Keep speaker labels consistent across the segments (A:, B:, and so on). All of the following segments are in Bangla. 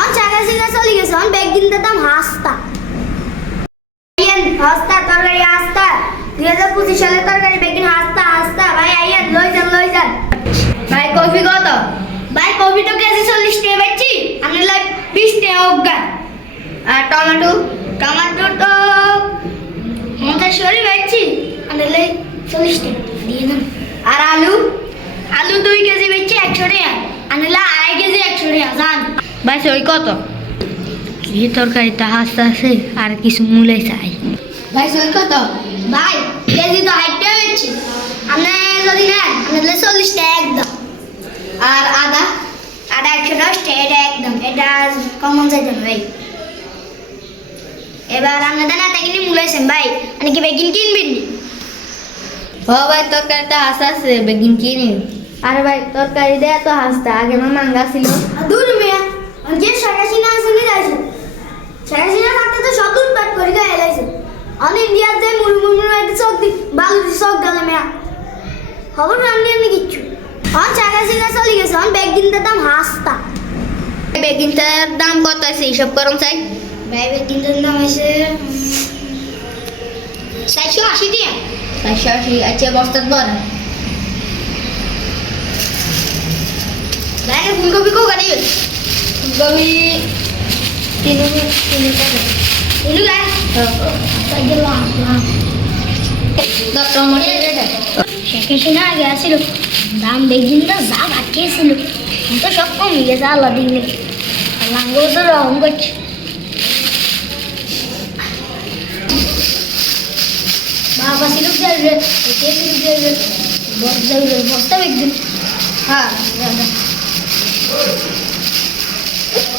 A: অন চাকা সিঙ্গা চলে গেছে। অন ব্যাগ দিন দাম হাসতা। হাসতা, তরকারি হাসতা। দুই হাজার পঁচিশ সালের তরকারি বেগিন হাসতা হাসতা। ভাই, আইয়েন, লই যান লই যান। ভাই, কফি কত? ভাই, কফি তো কেজি চল্লিশ টাকা বেচছি। আমি লাই বিশ টাকা অজ্ঞা। আর টমেটো? টমেটো তো পঞ্চাশ করে বেচছি। আমি লাই চল্লিশ টাকা। দিয়ে দেন। আর আলু? আলু দুই কেজি বেচছি একশো টাকা। আমি লাই আড়াই কেজি একশো টাকা
B: ভাই ওই কত? এই তরকারিটা হাসতে আছে আর কিছু মূলে চাই।
A: ভাই সই কত? ভাই কেজি তো হাইটটা বেচছি আপনি যদি নেন আপনি চল্লিশ টাকা একদম। আর আদা? আদা একশো দশ টাকা এটা একদম। এটা কমন চাইতে ভাই। এবার আপনাদের না তাকে মুলাইছেন ভাই আপনি কি বেগিন কিনবেন?
B: ও ভাই তরকারিটা হাসতে আছে বেগিন কিনি। আরে ভাই তরকারি দেয়া তো হাসতে। আগে আমার মাঙ্গা ছিল।
A: দূর মিয়া। যে সারা সিনা আছে নি যাইছে। সারা সিনা থাকতে তো সব উৎপাত করে গায়ে এলাইছে অন ইন্ডিয়ার যে মুড়ি মুড়ি একটা চোখ দি বালু দি চোখ গেলে মেয়া। খবর এমনি এমনি কিচ্ছু। অন সারা সিনা চলে গেছে। অন ব্যাগ দিন দাম হাসতা।
B: বেগিনটার দাম কত আছে? হিসাব করম চাই।
A: ভাই ব্যাগ দিন দাম হয়েছে চারশো আশি দিয়ে
B: চারশো আশি আচ্ছা বস্তার পর
A: ভাই ফুলকপি কো গাড়ি
B: ফুলকপি তিন তিন টাকা
A: ইলু গাই
B: দশ টাকা মরে এটা
A: শেখে শুনে আগে আসছিল দাম দেখছিন তো যা বাকিয়েছিল তো সব কমে গেছে আল্লাহ দিলে। লাঙ্গো তো রকম করছে। বাবা ছিল বস্তা একদিন। হ্যাঁ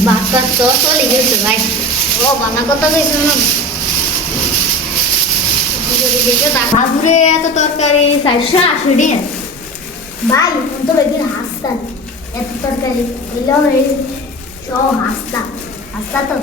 A: সেটা টাকা দাদা দাম ছিল ভাই একশো কত
B: নাই ঢুকবে
A: দুশো মিশো কত ছিল টাকা দিয়ে দাদা দাদা দাম আল্লাহ কি বাত পার
B: বাচ্চা তো চলে গেছে ভাই
A: ও বানা কথা কইছো না
B: আজরে এত তরকারি চারশো আশি টাকা
A: ভাই তো বেগিন হাসতাম এত তরকারি এলো সব হাসতাম হাসতা তো?